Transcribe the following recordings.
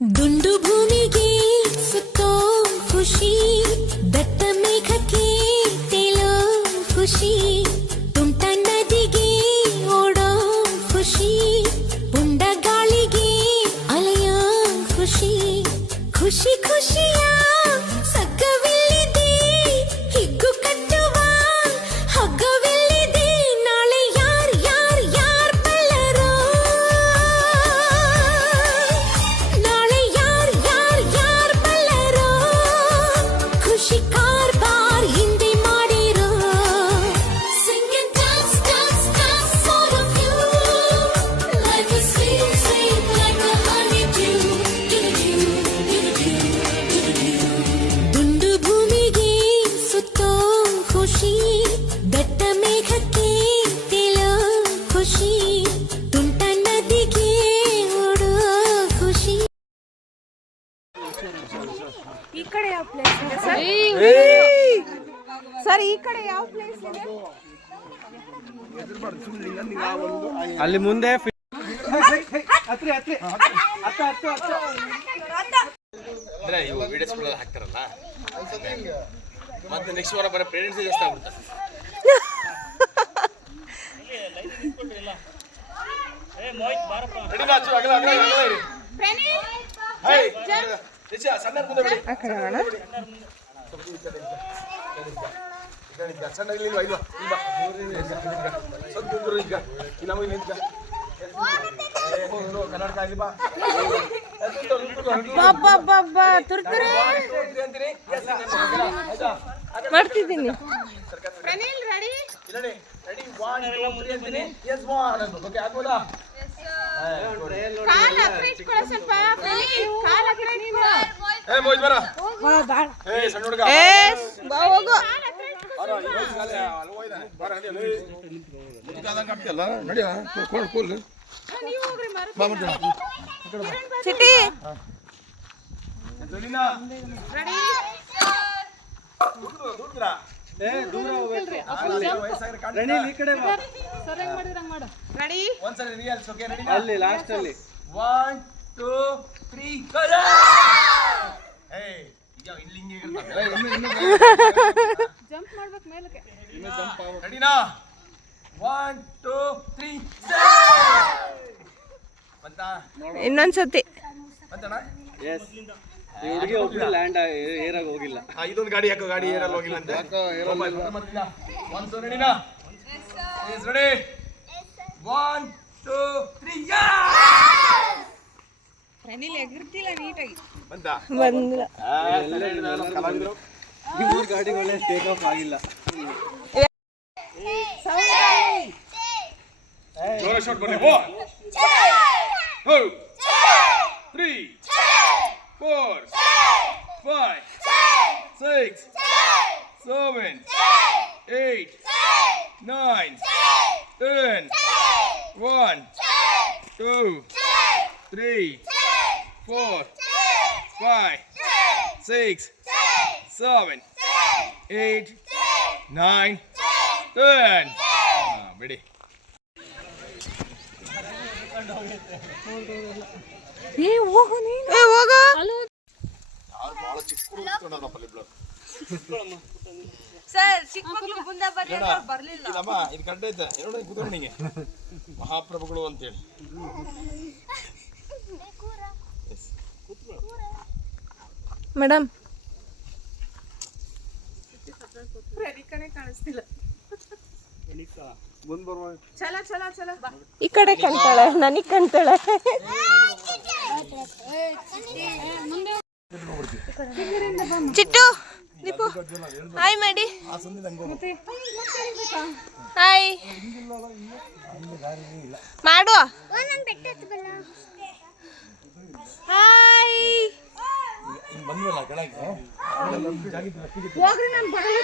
ದುಂಡು ಭೂಮಿಗೆ ಸುತ್ತೋ ಖುಷಿ, ದಟ್ಟ ಮೇಘಕ್ಕೆ ತೇಲೋ ಖುಷಿ, ತುಂಟ ನದಿಗೆ ಓಡೋ ಖುಷಿ, ಪುಂಡ ಗಾಳಿಗೆ ಅಲೆಯೋ ಖುಷಿ, ಖುಷಿ ಖುಷಿಯ ಸಗ್ಗವಿಲ್ಲಿದೆ, ಹಿಗ್ಗು ಕಟ್ಟುವ ಹಗ್ಗವಿಲ್ಲಿದೆ, ನಾಳೆ ಯಾರ್ ಯಾರ್ ಯಾರ್ ಬಲ್ಲರೋ, ನಾಳೆ ಯಾರ್ ಯಾರ್ ಯಾರ್ ಬಲ್ಲರೋ, ಖುಷಿ ಕಾರ್ಬಾರ್ ಹಿಂದೆ ಮಾಡಿರೋ, sing and dance dance dance all of you, life is sweet sweet like a honeydew, ದುಂಡು ಭೂಮಿಗೆ ಸುತ್ತೋ ಖುಷಿ, ದಟ್ಟ ಮೇಘಕ್ಕೆ ತೇಲೋ ಖುಷಿ, ತುಂಟ ನದಿಗೆ ಓಡೋ ಖುಷಿ. ಈ ಕಡೆ ಯಾವ ಪ್ಲೇಸ್ ಇದೆ ಸರ್? ಸರ್ ಈ ಕಡೆ ಯಾವ ಪ್ಲೇಸ್ ಇದೆ? ಅಲ್ಲಿ ಮುಂದೆ ಅಂದ್ರೆ ಇವು ವಿಡಿಯೋಸ್ಗಳೆಲ್ಲ ಹಾಕ್ತಾರಲ್ಲ, ಮತ್ತೆ ನೆಕ್ಸ್ಟ್ ವಾರ ಬರೋ ಪೇರೆಂಟ್ಸ್ ಜಾಸ್ತಿ ಆಗ್ಬಿಡ್ತಾರೆ. ಮಾಡ್ತಿದ್ದೀನಿ. ಚಿಟಿ ಅಲ್ಲಿ ಲಾಸ್ಟ್ ಅಲ್ಲಿ 1 2 3 ಜಂಪ್ ಮಾಡ್ಬೇಕು ಮೇಲಕ್ಕೆ. ರೆಡಿನಾ 1 2 3 ಬಂತಾ ಇನ್ನೊಂದ್ಸತಿ ಬಂತಣ್ಣ? ಹುಡುಗಿ ಒಬ್ಬರು ಲ್ಯಾಂಡ್ ಏರಾಗ ಹೋಗಿಲ್ಲ. ಇದೊಂದು ಗಾಡಿ ಯಾಕೋ ಗಾಡಿ ಏರಲ್ಲಿ ಹೋಗಿಲ್ಲ ಅಂತ. ಒಂದು ರೆಡಿನಾ? ಎಸ್ ರೆಡಿ 1 2 3 ರನಿಲ್ ಎಗರ್ತಿಲ್ಲ ನೀಟಾಗಿ. ಬಂತಾ? ಬಂದಿಲ್ಲ. ಕಲಾವಿದರು ಈ ಮೂರು ಗಾಡಿಗಳೇ ಟೇಕ್ ಆಫ್ ಆಗಿಲ್ಲ. ಜೋರ ಶಾಟ್ ಬನ್ನಿ. 1 2 3 4 5 6 7 8 9 10 1 2 3 4 5 6 7 8 9 10 ಬಿಡಿ. ಹೋಗು ನೀನು. ಹೋಗು. ಸರ್ ಚಿಕ್ಕ ಮಕ್ಕಳು ಮುಂದೆ ಬರ್ಲಿಲ್ಲ. ಇದಮ್ಮ ಇದು ಕರೆಕ್ಟ್ ಐತೆ ಎರಡು ಕೂತ್ಕೊಂಡಿಗೆ ಮಹಾಪ್ರಭುಗಳು ಅಂತೇಳಿ. ಮೇಡಮ್ ಕಾಣಿಸ್ತಿಲ್ಲ. ಈ ಕಡೆ ಕಾಣ್ತಾಳೆ, ನನಗ್ ಕಾಣ್ತಾಳೆ. ಚಿಟ್ಟು ದೀಪು ಹಾಯ್ ಮಾಡಿ. ಹಾಯ್ ಮಾಡು. ಹಾಯ್ ಹೋಗ್ರಿ ನಾನು ಬರಲ್ಲ.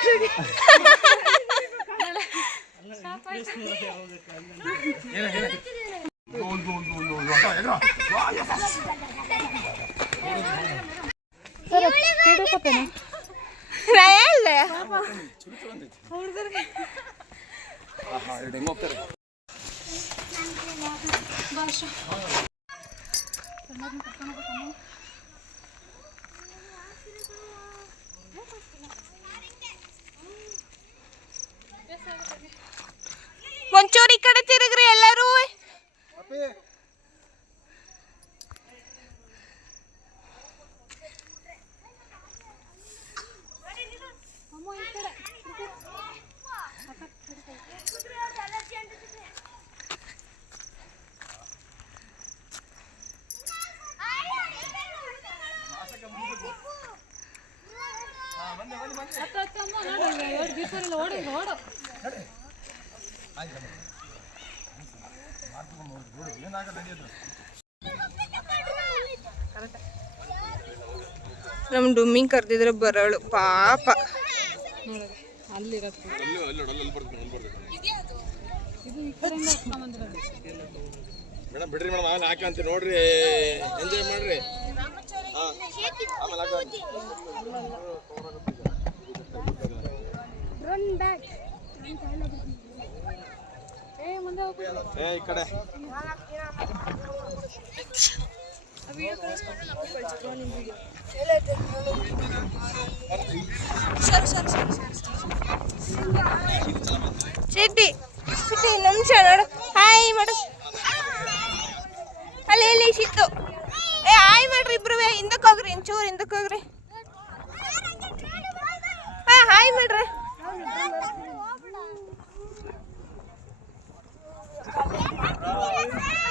ನಮ್ ಡುಮ್ಮಿಂಗ್ ಕರ್ದಿದ್ರೆ ಬರೋಳು ಪಾಪ. ಮೇಡಮ್ ಬಿಡ್ರಿ ಮೇಡಮ್ ಆಮೇಲೆ ಹಾಕಂತ ನೋಡ್ರಿ, ಎಂಜಾಯ್ ಮಾಡ್ರಿ. ಈ ಕಡೆ ಚಿಟ್ಟಿ ಚಿಟ್ಟಿ ನಿಮಿಷ ನೋಡು, ಹಾಯ್ ಮಾಡು. ಅಲ್ಲಿ ಇಲ್ಲಿ ಸಿಟ್ಟು. ಹಾಯ್ ಮಾಡ್ರಿ ಇಬ್ರು, ಹಿಂದಕ್ಕೆ ಹೋಗ್ರಿ, ಒಂಚೂರು ಹಿಂದಕ್ಕೆ ಹೋಗ್ರಿ. ಹಾಯ್ ಮಾಡ್ರಿ.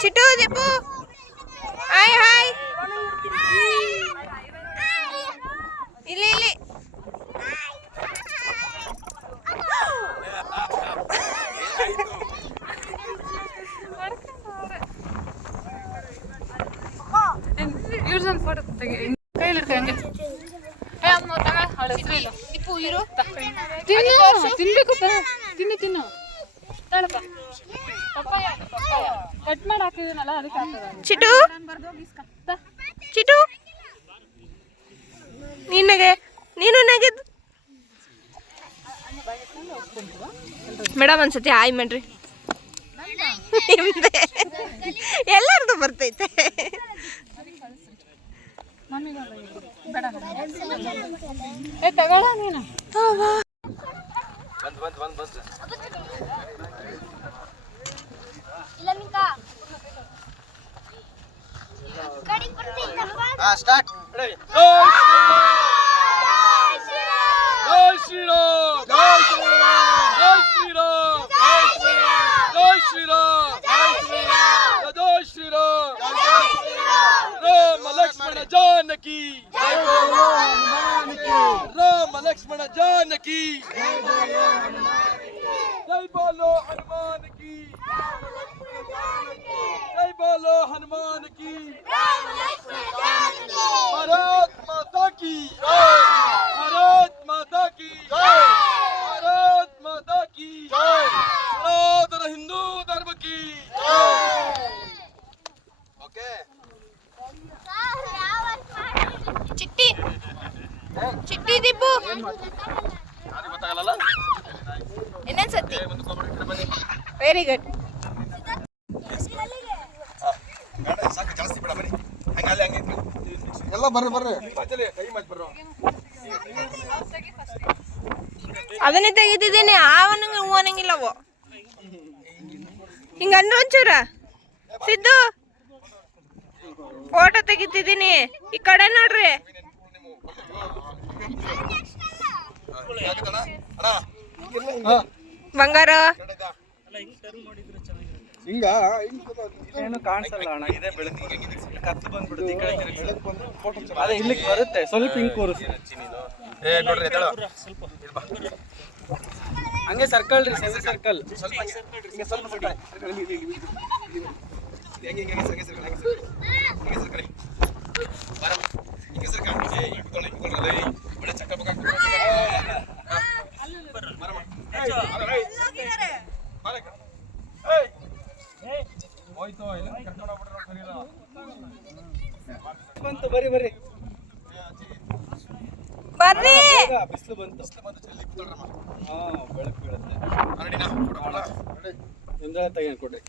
ಚಿಟ್ಟು ದೀಪು ಹಾಯ್ ಹಾಯ್. ಇಲ್ಲಿ ಇಲ್ಲಿ ತಿನ್ನು ತಳಪ ಪಪ್ಪಾಯ ಕಟ್ ಮಾಡಿ ಹಾಕಿದೀನಲ್ಲ ಅದಕ್ಕೆ ಆಗ್ತದ. ಚಿಟ್ಟು ಚಿಟ್ಟು ನೀನು ನಗೆದ್ದು ಮೇಡಮ್ ಒಂದ್ಸತಿ ಹಾಯ್ ಮಾಡ್ರಿ. ಎಲ್ಲರದು ಬರ್ತೈತೆ. ತಗೊಳ ನೀನು ಸ್ಟಾರ್ಟ್. ಜೈ ಶ್ರೀರಾಮ್, ಜೈ ಶ್ರೀರಾಮ್, ಜೈ ಶ್ರೀರಾಮ್, ಜೈ ಶ್ರೀರಾಮ್, ಜೈ ಶ್ರೀರಾಮ್, ರಾಮ ಲಕ್ಷ್ಮಣ ಜಾನಕಿ, ರಾಮ ಲಕ್ಷ್ಮಣ ಜಾನಕಿ, ಜೈ ಬೋಲೋ ಹನುಮಾನ್ ಕಿ, जय बोलो हनुमान की, भारत माता की, भारत माता की, भारत माता की, सनातन हिंदू धर्म की. ओके ಚಿಟ್ಟಿ ಚಿಟ್ಟಿ ದೀಪು ಯಾರಿಗೆ ಗೊತ್ತಾಗಲ್ಲ. ಇನ್ನೊಂದ್ಸತಿ. Very good. ಸಾಕು, ಜಾಸ್ತಿ ಬೇಡ, ಬನ್ನಿ ಹಂಗೆ ಅಲ್ಲಿ ಹಂಗೆ ಎಲ್ಲ ಬರ್ರಿ ಬರ್ರಿ ಮಚ್ಚಲಿ ಕೈ ಮಚ್ಚ ಬರ್ರೋ. ಅದನ್ನೇ ತೆಗಿತಿದ್ದೀನಿ, ಆವನಂಗೆ ಹೂವನಂಗಿಲ್ಲವು ಹಿಂಗಂದ್ರೆ ಒಂಚೂರ. ಸಿದ್ದು ಫೋಟೋ ತೆಗಿತಿದ್ದೀನಿ, ಈ ಕಡೆ ನೋಡ್ರಿ. ಬಂಗಾರ ಹಿಂಗ ಏನು ಕಾಣಿಸಲ್ಲ ಅಣ್ಣ, ಇದೇ ಬೆಳಕು ಕತ್ತು ಬಂದ್ಬಿಡುತ್ತೆ. ಈ ಕಡೆ ಅದೇ ಇಲ್ಲಿಗೆ ಬರುತ್ತೆ, ಸ್ವಲ್ಪ ಹಿಂಗ್ ಕೂರಿಸಿ. ಹಂಗೆ ಸರ್ಕಲ್ ರೀ, ಸೆಮಿ ಸರ್ಕಲ್. ಬಂತು, ಬರ್ರಿ ಬರ್ರಿ ಬರ್ರಿ. ಬಿಸಿಲು ಬಂತು. ಹಾ, ಬೆಳಕು ಬೀಳುತ್ತೆ. ನಿಮ್ದ ತೆಗೆದು ಕೊಡ್ರಿ.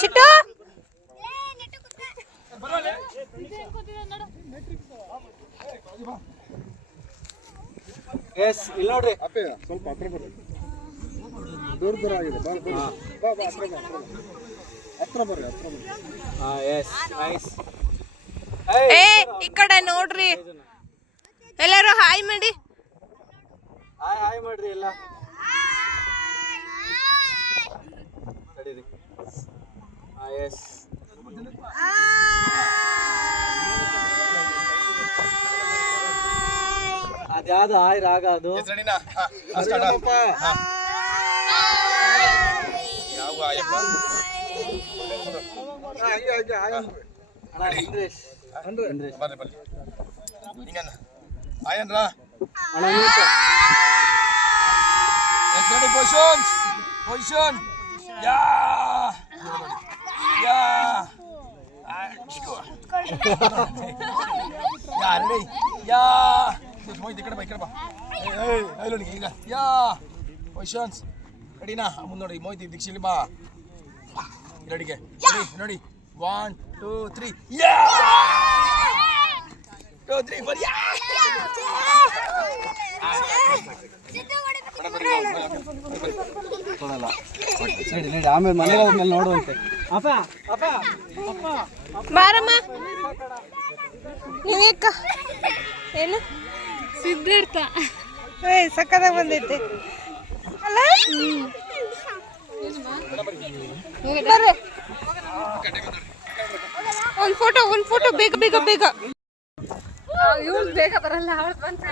ಚಿಟ್ಟು ಎಸ್, ಇಲ್ಲಿ ನೋಡ್ರಿ. ಸ್ವಲ್ಪ ಹತ್ರ ಬರ್ರಿ, ದೂರ ದೂರ ಆಗಿದೆ. ಹತ್ರ ಬರ್ರಿ, ಹತ್ರ ಬರ್ರಿ. ಹಾ, ಎಸ್, ನೈಸ್. ಏ ಈ ಕಡೆ ನೋಡ್ರಿ, ಎಲ್ಲರೂ ಹಾಯ್ ಮಾಡಿ. ಹಾಯ್ ಹಾಯ್ ಮಾಡ್ರಿ ಎಲ್ಲ. ತಡೀರಿ. ಹಾ, ಎಸ್. ಯಾವ್ದು ಆಯ್ ರಾಗ ಅದು ಎಸ್ ರೆಡಿನಾ ಸ್ಟಾರ್ಟ್ ಯಾವ ಆಯಪ್ಪ ಇಂದ್ರೇಶ್ ಬರ್ರಿ ಬರ್ರಿ ಹಿಂಗನ್ನ ಆಯನ್ರಾ ಎಸ್ ರೆಡಿ ಪೊಸಿಷನ್ ಯಾ ರೆಡಿ ಯಾ ಮೋಹಿತ್ ಈ ಕಡೆ ಬಾ ಈ ಕಡೆ ಬಾ ನೋಡಿ ಈಗ ಯಾ ಪೊಸಿಷನ್ಸ್ ರೆಡಿನಾ ಮುಂದೆ ನೋಡಿ ಮೋಹಿತ್ ದೀಕ್ಷೆಲಿ ಬಾ ರೆಡಿಗೆ ನೋಡಿ 1 2 3 ಯಾ 2 3 4 ಯಾ ಕೊಡಲ್ಲ ನಡಿ ಆಮೇಲೆ ಮನೆಗೆ ಹೋದ್ಮೇಲೆ ನೋಡುವಂತೆ ಅಪ್ಪ ಅಪ್ಪ ಅಪ್ಪ ಬಾರಮ್ಮ ನೀವೇಕ ಏನು ಸಿದ್ಧಾರ್ಥ ಸಕ್ಕದಾಗ ಬಂದೈತೆ ಅಲ್ಲ ಬರ್ರಿ ಒಂದು ಫೋಟೋ ಬೇಗ ಬೇಗ ಬೇಗ ಇವಳು ಬೇಗ ಬರಲ್ಲ ಅವಳು ಬಂತ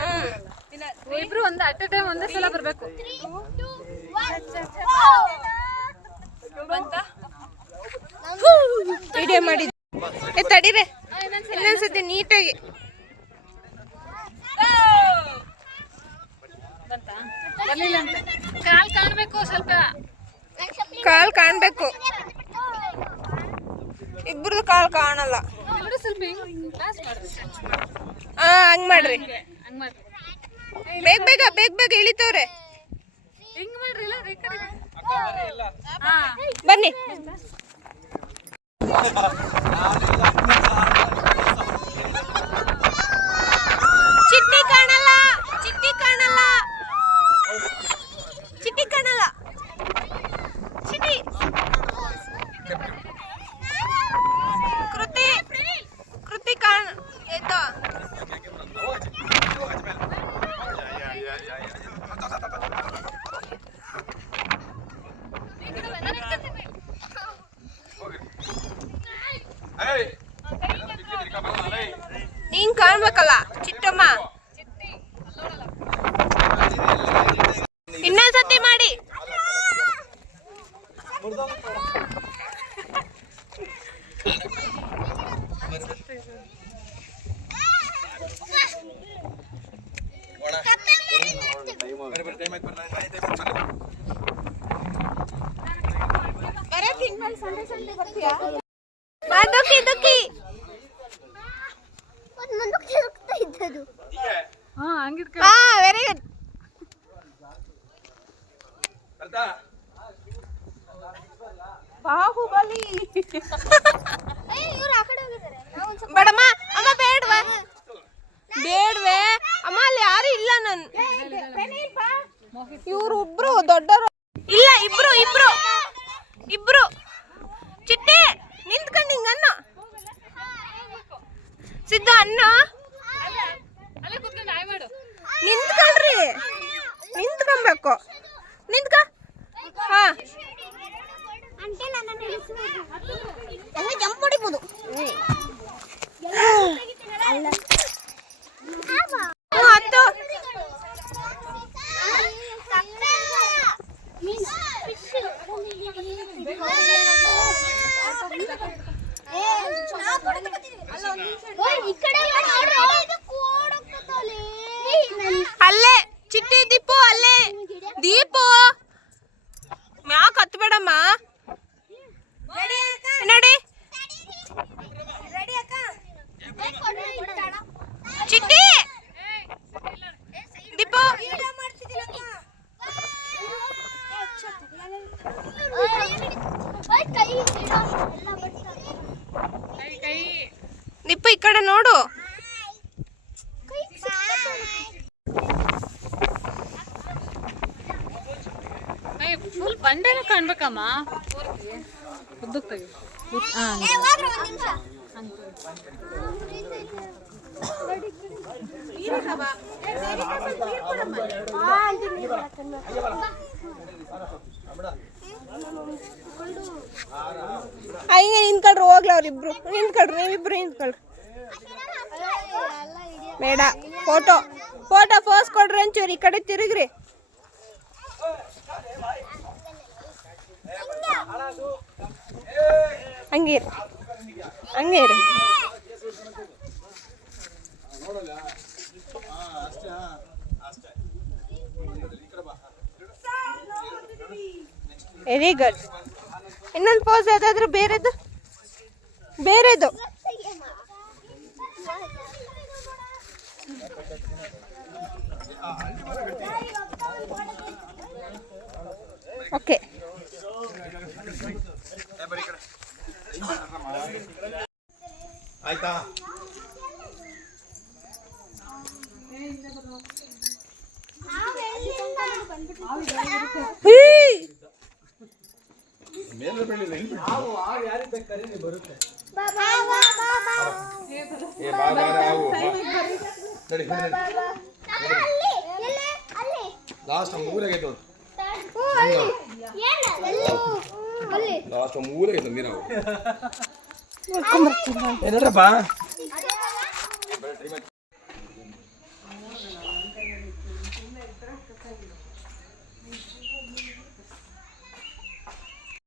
ಇಬ್ರು ಒಂದು ಅಟ್ ಎ ಟೈಮ್ ಒಂದೇ ಸಲ ಬರ್ಬೇಕು ವಿಡಿಯೋ ಮಾಡಿ ತಡೀರೆ ಇನ್ನೊಂದ್ಸತಿ ನೀಟಾಗಿ ಬರ್ಲಿಲ್ಲ ಅಂತ ಕಾಲ್ ಕಾಣ್ಬೇಕು ಸ್ವಲ್ಪ ಕಾಲ್ ಕಾಣ್ಬೇಕು ಇಬ್ರದ್ದು ಕಾಲ್ ಕಾಣಲ್ಲ ಎಲ್ಲರೂ ಸ್ವಲ್ಪ ಹಿಂಗ್ ಕ್ಲಾಸ್ ಮಾಡ್ರಿ ಹಂಗ್ ಮಾಡ್ರಿ ಹಂಗ್ ಮಾಡ್ರಿ ಬೇಗ ಬೇಗ ಬೇಗ ಬೇಗ ಇಳಿತವ್ರೆ ಹಿಂಗ್ ಮಾಡ್ರಿ ಇಲ್ಲ ಈ ಕಡೆ ಹಾ ಬನ್ನಿ ಚಿಟ್ಟಿ ಕಾಣಲ್ಲ ಚಿಟ್ಟಿ ಕಾಣಲ್ಲ ಚಿಟ್ಟಿ ಕಾಣಲ್ಲ ಚಿಟ್ಟಿ ಕೃತಿ ಕಾಣ ಎದ್ದೋ ನೀನ್ ಕಾಣ್ಬೇಕಲ್ಲ ಚಿಟ್ಟಮ್ಮ ಇನ್ನೊಂದ್ಸತಿ ಮಾಡಿ ದುಃಖಿ ಹಾ ಹಂಗಿಟ್ಕ ಹಾ ವೆರಿ ಗುಡ್ ಬಾಹುಬಲಿ ಬಡಮ್ಮ ಅಮ್ಮ ಬೇಡ್ವಾ ಬೇಡ್ವೆ ಅಮ್ಮ ಅಲ್ಲಿ ಯಾರು ಇಲ್ಲ ನನ್ ಇವ್ರು ಒಬ್ರು ದೊಡ್ಡರು ಇಲ್ಲ ಇಬ್ರು ಇಬ್ರು ಇಬ್ರು ಚಿಟ್ಟಿ ನಿಂತ್ಕೊಂಡು ಹಿಂಗನ್ನ ಸಿದ್ಧ ಅನ್ನ ಅಲ್ಲೇ ಕೂತ್ಕೊಂಡು ಆಯ್ ಮಾಡು ನಿಂತ್ಕೊಳ್ರಿ ನಿಂತ್ಕೊಬೇಕು ನಿಂತ್ಕ ಹಾ ಜಂಪ್ ಹೊಡಿಬೋದು ಹತ್ತು ಅಲ್ಲೇ ಚಿಟ್ಟಿ ದೀಪು ಅಲ್ಲೇ ದೀಪು ಮ್ಯಾಕ್ ಹತ್ಬೇಡಮ್ಮ ನೋಡಿ ಚಿಟ್ಟಿ ದೀಪು ಕೈ ದೀಪು ಈ ಕಡೆ ನೋಡು ಫುಲ್ ಬಂಡೆನೂ ಕಾಣ್ಬೇಕಮ್ಮ ಉದ್ದಕ್ಕೆ ತೆಗಿ ಹಂಗೆ ನಿಂತ್ಕೊಳ್ರಿ ಹೋಗ್ಲ ಅವ್ರಿಬ್ರು ನಿಂತ್ಕೊಳ್ರಿ ನೀವಿಬ್ರು ನಿಂತ್ಕೊಳ್ರಿ ಬೇಡ ಫೋಟೋ ಫೋಟೋ ಫೋಸ್ ಕೊಡ್ರಿ ಒಂಚೂರು ಈ ಕಡೆ ತಿರುಗ್ರಿ. ಹಂಗೆ ಇರು, ಹಂಗೆ ಇರು. Very good. ಇನ್ನೊಂದು ಪೋಸ್ ಯಾವ್ದಾದ್ರು ಬೇರೆದು ಬೇರೆದು. ಓಕೆ ಆಯ್ತಾ? ಮೇಲೆ ಬೆಳಿಲ್ಲ ಯಾರಿಗೆ ಬೇಕಾದ್ರೆ ನೀವು ಬರುತ್ತೆ. ಏ ಬಾ ಬಾ ಹಾವು ನಡಿ ಲಾಸ್ಟ್ ಮೂಲೆಗೈತು ಲಾಸ್ಟ್ ಮೂಲೆಗೈತು ಮೀರಾವು ಏನಪ್ಪ